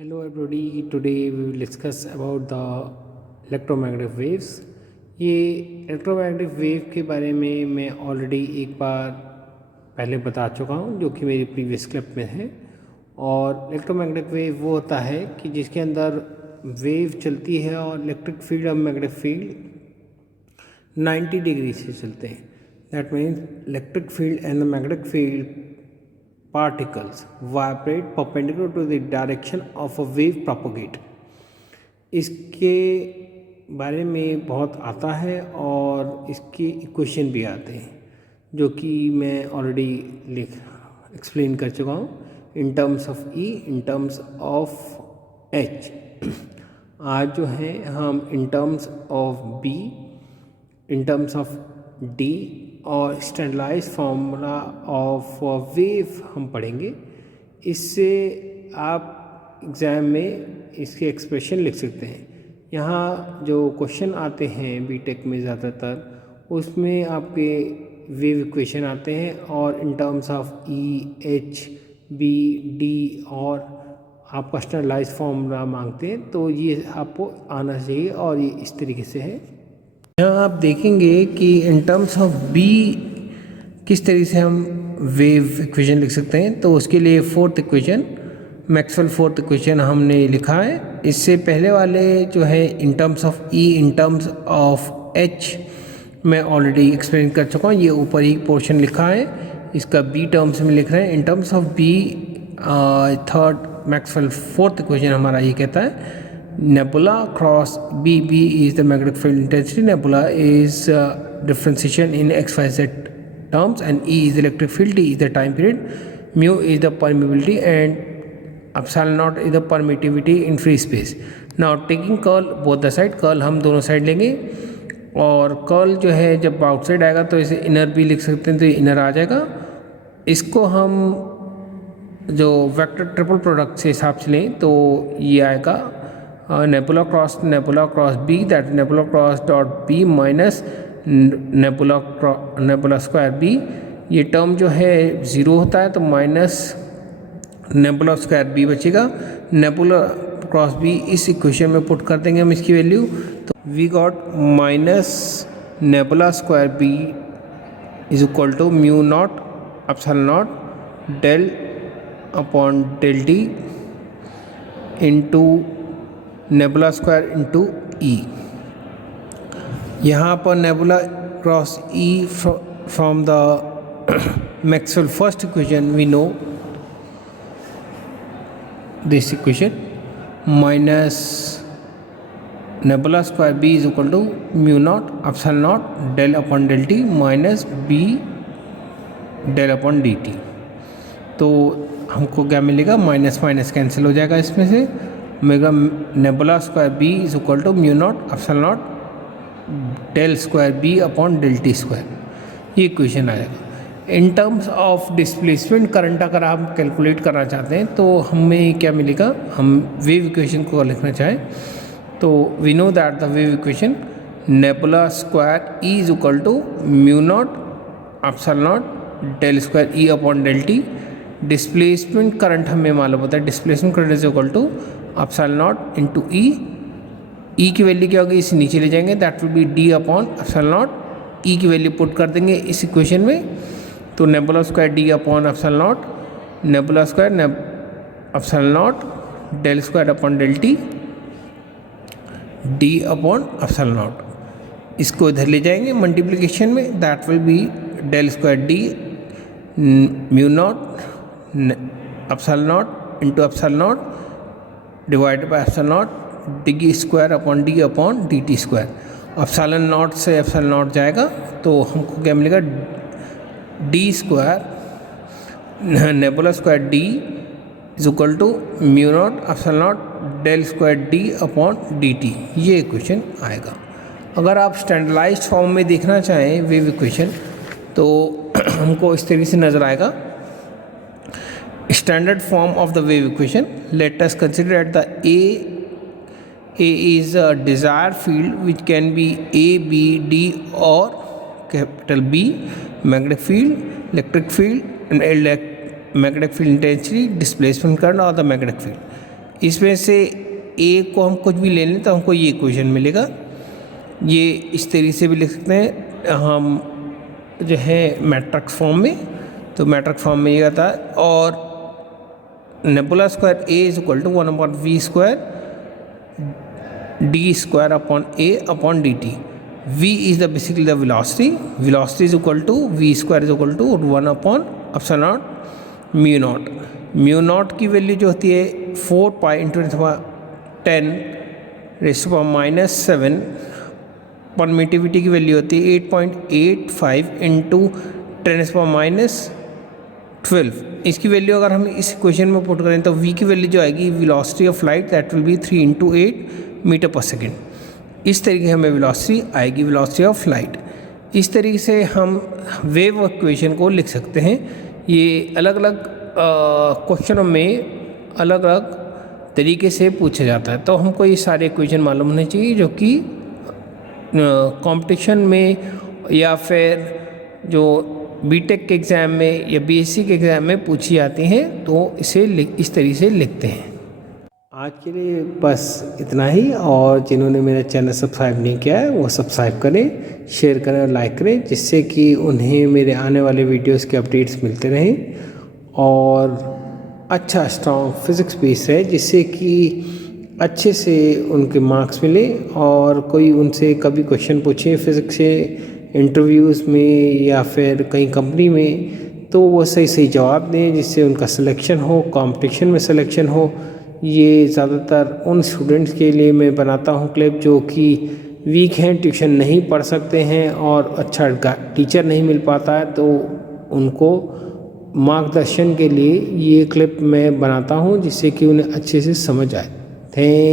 Hello everybody, today we will discuss about the electromagnetic waves. ये electromagnetic wave के बारे में मैं ऑलरेडी एक बार पहले बता चुका हूँ जो कि मेरी प्रीवियस क्लिप में है। और इलेक्ट्रोमैग्नेटिक वेव वो होता है कि जिसके अंदर वेव चलती है और इलेक्ट्रिक फील्ड और मैग्नेटिक फील्ड 90 डिग्री से चलते हैं। That means electric field and the magnetic field particles vibrate perpendicular to the direction of a wave propagate। इसके बारे में बहुत आता है और इसके इक्वेशन भी आते हैं जो कि मैं ऑलरेडी एक्सप्लेन कर चुका हूँ in terms of E, in terms of H. आज जो है हम in terms of B, in terms of D और स्टैंडर्डाइज्ड फार्मूला ऑफ वेव हम पढ़ेंगे। इससे आप एग्ज़ाम में इसके एक्सप्रेशन लिख सकते हैं। यहाँ जो क्वेश्चन आते हैं बीटेक में ज़्यादातर उसमें आपके वेव इक्वेशन आते हैं और in terms of E, H, B, D और आपका स्टैंडर्डाइज्ड फार्मूला मांगते हैं, तो ये आपको आना चाहिए और ये इस तरीके से है। यहाँ आप देखेंगे कि इन टर्म्स ऑफ बी किस तरीके से हम वेव इक्वेशन लिख सकते हैं। तो उसके लिए fourth equation, Maxwell fourth equation हमने लिखा है। इससे पहले वाले जो है इन terms of E, in terms of H मैं ऑलरेडी एक्सप्लेन कर चुका हूँ। ये ऊपर ही पोर्शन लिखा है, इसका बी टर्म्स में लिख रहे हैं। In terms of B third Maxwell fourth equation हमारा ये कहता है nebula cross B is the magnetic field intensity, nebula is differentiation in XYZ terms, and E is the electric field, D is the time period, mu is the permeability and epsilon naught is the permittivity in free space. Now taking curl both the side, curl हम दोनों side लेंगे और curl जो है जब outside आएगा तो इसे इनर भी लिख सकते हैं, तो ये इनर आ जाएगा। इसको हम जो वेक्टर ट्रिपल प्रोडक्ट से हिसाब से लें तो ये आएगा nebula cross b, that nebula cross dot b minus nebula square b। ये टर्म जो है ज़ीरो होता है तो माइनस नेबुला स्क्वायर बी बचेगा। नेबुला क्रॉस बी इस इक्वेशन में पुट कर देंगे हम इसकी वैल्यू, तो we got minus nebula square B is equal to mu naught epsilon naught del upon del t into nebula square into E. यहाँ पर nebula cross E from the Maxwell first equation we know this equation minus nebula square B is equal to mu naught epsilon naught del upon del T minus B del upon D T. तो हमको क्या मिलेगा, minus minus cancel हो जाएगा इसमें से, मेगा nabla square B is equal to mu naught epsilon naught del square B upon del T square, ये इक्वेशन आएगा। In terms of displacement current अगर आप कैलकुलेट करना चाहते हैं तो हमें क्या मिलेगा, हम वेव इक्वेशन को लिखना चाहें तो we know that the wave equation nebula square E is equal to mu naught epsilon naught del square E upon del t. Displacement current हमें मालूम होता है, displacement current is equal to epsilon naught into E. E की value क्या होगी, इसे नीचे ले जाएंगे, that will be D upon epsilon naught. E की वैल्यू पुट कर देंगे इस इक्वेशन में, तो nebula square D upon epsilon naught, nabla square epsilon naught del square upon del T D upon epsilon naught. इसको इधर ले जाएंगे मल्टीप्लिकेशन में, that will be del square D mu naught epsilon naught into epsilon naught divided by epsilon naught D square upon D T square. Epsilon naught से epsilon naught जाएगा तो हमको क्या मिलेगा, D square nabla square D is equal to mu naught epsilon naught del square D upon D T, ये equation आएगा। अगर आप स्टैंडर्डाइज्ड फॉर्म में देखना चाहें वेव इक्वेशन तो हमको इस तरीके से नज़र आएगा। Standard form of the wave equation, let us consider at the A is a desired field which can be A, B, D or capital B, magnetic field, electric field and magnetic field intensity, displacement current or the magnetic field. इसमें से ए को हम कुछ भी ले लें तो हमको ये इक्वेशन मिलेगा। ये इस तरीके से भी लिख सकते हैं हम जो है मैट्रिक्स फॉर्म में, तो मैट्रिक्स फॉर्म में ये आता है। और nebula square A is equal to 1/v² d square upon a upon dt। v is the basically the velocity is equal to v square is equal to 1/ε0 mu naught की value जो होती है 4 pi into 10⁻⁻⁷ permittivity की value होती है 8.85 into 10⁻12। इसकी value अगर हम इस इक्वेशन में पुट करें तो v की वैल्यू जो आएगी velocity of light that will be 3 into 8 metre per second. इस तरीके से हमें वेलोसिटी आएगी, वेलोसिटी ऑफ लाइट। इस तरीके से हम वेव इक्वेशन को लिख सकते हैं। ये अलग अलग क्वेश्चनों में अलग अलग तरीके से पूछा जाता है, तो हमको ये सारे इक्वेशन मालूम होने चाहिए जो कि कंपटीशन में या फिर जो बीटेक के एग्ज़ाम में या बीएससी के एग्ज़ाम में पूछी जाती हैं, तो इसे इस तरीके से लिखते हैं। आज के लिए बस इतना ही, और जिन्होंने मेरा चैनल सब्सक्राइब नहीं किया है वो सब्सक्राइब करें, शेयर करें और लाइक करें, जिससे कि उन्हें मेरे आने वाले वीडियोस के अपडेट्स मिलते रहें और अच्छा स्ट्रॉन्ग फिज़िक्स बेस है, जिससे कि अच्छे से उनके मार्क्स मिले। और कोई उनसे कभी क्वेश्चन पूछे फिज़िक्स से इंटरव्यूज़ में या फिर कहीं कंपनी में, तो वो सही सही जवाब दें, जिससे उनका सिलेक्शन हो, कंपटीशन में सिलेक्शन हो। ये ज़्यादातर उन स्टूडेंट्स के लिए मैं बनाता हूँ क्लिप जो कि वीक हैं, ट्यूशन नहीं पढ़ सकते हैं और अच्छा टीचर नहीं मिल पाता है, तो उनको मार्गदर्शन के लिए ये क्लिप मैं बनाता हूँ, जिससे कि उन्हें अच्छे से समझ आए। थैंक